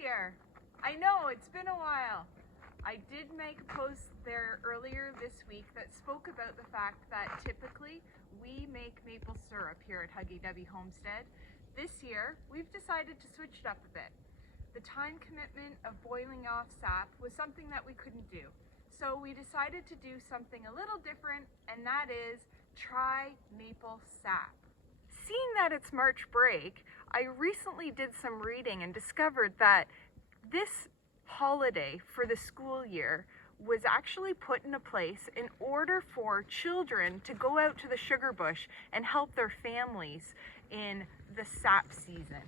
here. I know, it's been a while. I did make a post there earlier this week that spoke about the fact that typically we make maple syrup here at Huggydubby Homestead. This year, we've decided to switch it up a bit. The time commitment of boiling off sap was something that we couldn't do. So we decided to do something a little different, and that is try maple sap. Seeing that it's March break, I recently did some reading and discovered that this holiday for the school year was actually put into place in order for children to go out to the sugar bush and help their families in the sap season.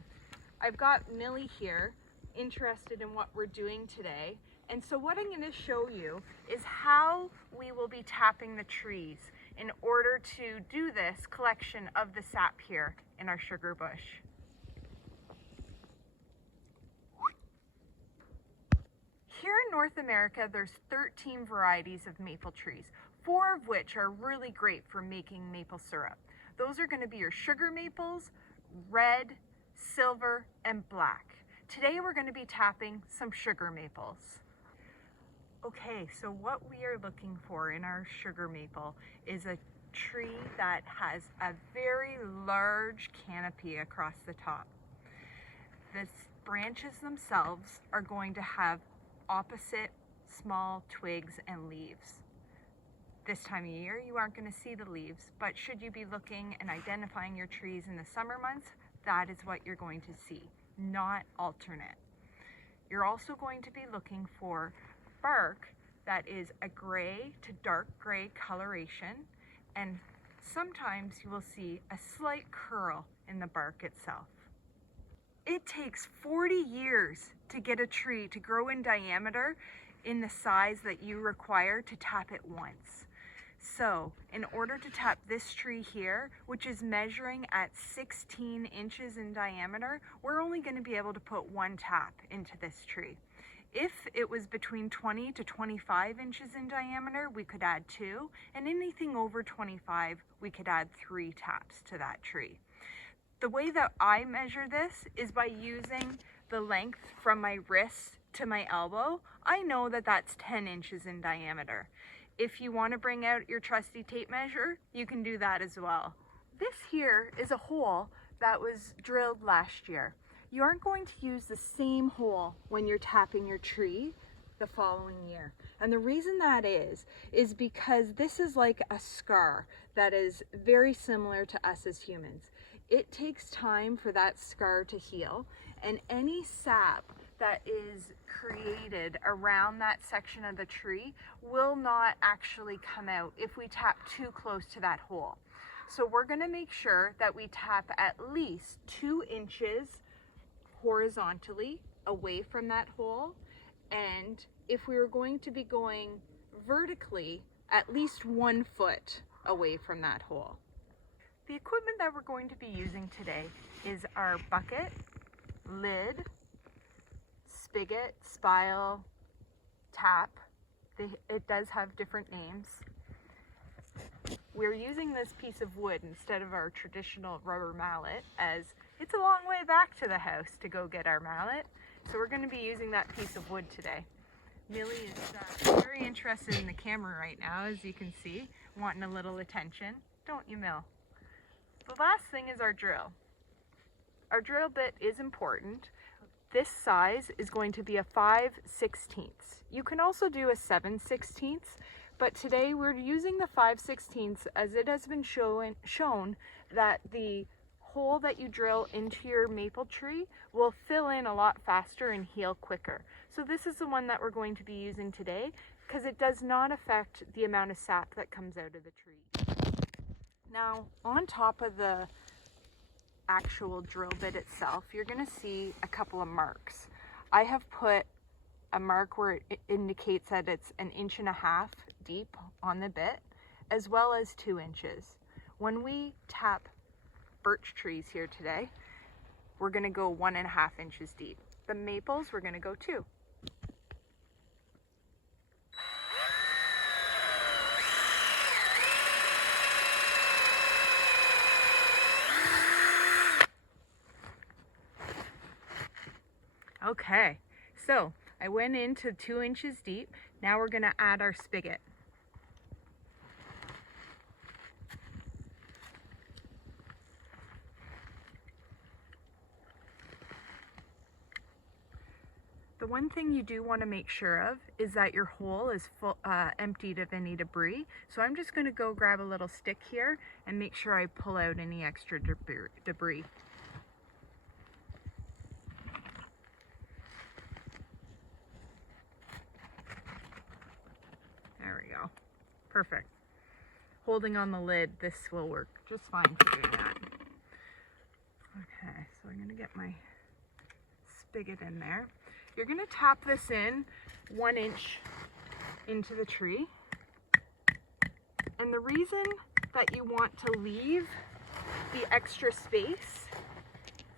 I've got Millie here interested in what we're doing today, and so what I'm going to show you is how we will be tapping the trees in order to do this collection of the sap here in our sugar bush. Here in North America, there's 13 varieties of maple trees, 4 of which are really great for making maple syrup. Those are going to be your sugar maples, red, silver, and black. Today we're going to be tapping some sugar maples. Okay, so what we are looking for in our sugar maple is a tree that has a very large canopy across the top. The branches themselves are going to have opposite small twigs and leaves. This time of year you aren't going to see the leaves, but should you be looking and identifying your trees in the summer months, that is what you're going to see, not alternate. You're also going to be looking for bark that is a gray to dark gray coloration, and sometimes you will see a slight curl in the bark itself. It takes 40 years to get a tree to grow in diameter in the size that you require to tap it once. So in order to tap this tree here, which is measuring at 16 inches in diameter, we're only going to be able to put 1 tap into this tree. If it was between 20 to 25 inches in diameter, we could add 2, and anything over 25, we could add 3 taps to that tree. The way that I measure this is by using the length from my wrist to my elbow. I know that that's 10 inches in diameter. If you want to bring out your trusty tape measure, you can do that as well. This here is a hole that was drilled last year. You aren't going to use the same hole when you're tapping your tree the following year. And the reason that is because this is like a scar that is very similar to us as humans. It takes time for that scar to heal, and any sap that is created around that section of the tree will not actually come out if we tap too close to that hole. So we're going to make sure that we tap at least 2 inches horizontally away from that hole, and if we were going to be going vertically, at least 1 foot away from that hole. The equipment that we're going to be using today is our bucket, lid, spigot, spile, tap. It does have different names. We're using this piece of wood instead of our traditional rubber mallet, as it's a long way back to the house to go get our mallet. So we're going to be using that piece of wood today. Millie is very interested in the camera right now, as you can see, wanting a little attention. Don't you, Mill? The last thing is our drill. Our drill bit is important. This size is going to be a 5/16. You can also do a 7/16, but today we're using the 5/16 as it has been shown that the hole that you drill into your maple tree will fill in a lot faster and heal quicker. So this is the one that we're going to be using today because it does not affect the amount of sap that comes out of the tree. Now, on top of the actual drill bit itself, you're going to see a couple of marks. I have put a mark where it indicates that it's 1.5 inches deep on the bit, as well as 2 inches. When we tap birch trees here today, we're going to go 1.5 inches deep. The maples, we're going to go 2. Okay, so I went into 2 inches deep. Now we're gonna add our spigot. The one thing you do want to make sure of is that your hole is emptied of any debris. So I'm just going to go grab a little stick here and make sure I pull out any extra debris. There we go. Perfect. Holding on the lid, this will work just fine for doing that. Okay, so I'm going to get my spigot in there. You're going to tap this in 1 inch into the tree. And the reason that you want to leave the extra space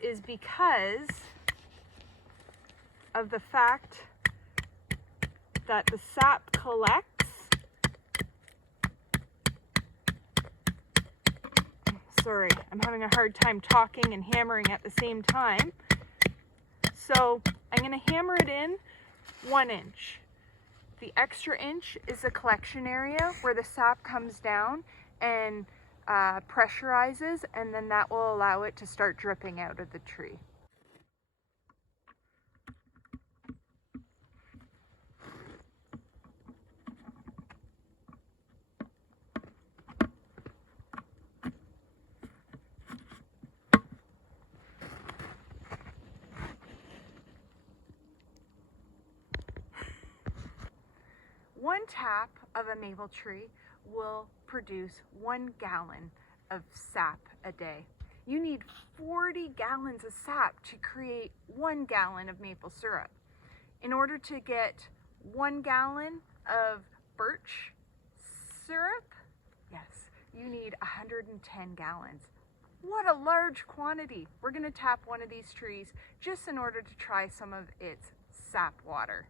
is because of the fact that the sap collects. Sorry, I'm having a hard time talking and hammering at the same time. So I'm going to hammer it in 1 inch. The extra inch is the collection area where the sap comes down and pressurizes, and then that will allow it to start dripping out of the tree. One tap of a maple tree will produce 1 gallon of sap a day. You need 40 gallons of sap to create 1 gallon of maple syrup. In order to get 1 gallon of birch syrup, yes, you need 110 gallons. What a large quantity. We're going to tap one of these trees just in order to try some of its sap water.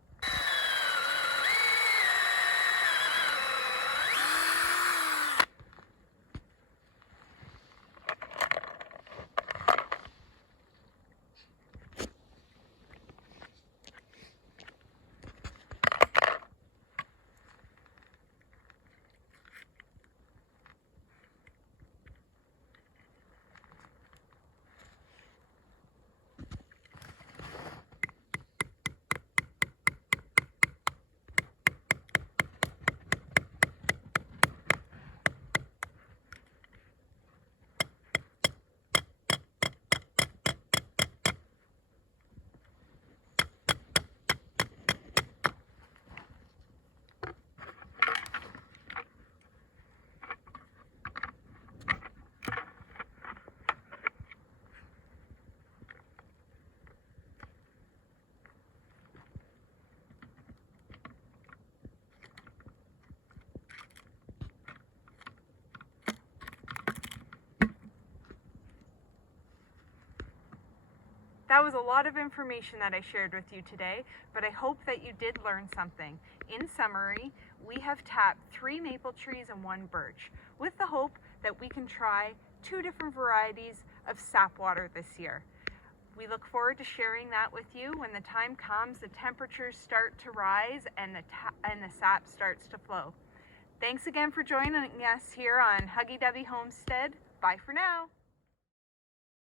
That was a lot of information that I shared with you today, but I hope that you did learn something. In summary, we have tapped 3 maple trees and 1 birch, with the hope that we can try 2 different varieties of sap water this year. We look forward to sharing that with you when the time comes, the temperatures start to rise, and the sap starts to flow. Thanks again for joining us here on Huggydubby Homestead. Bye for now.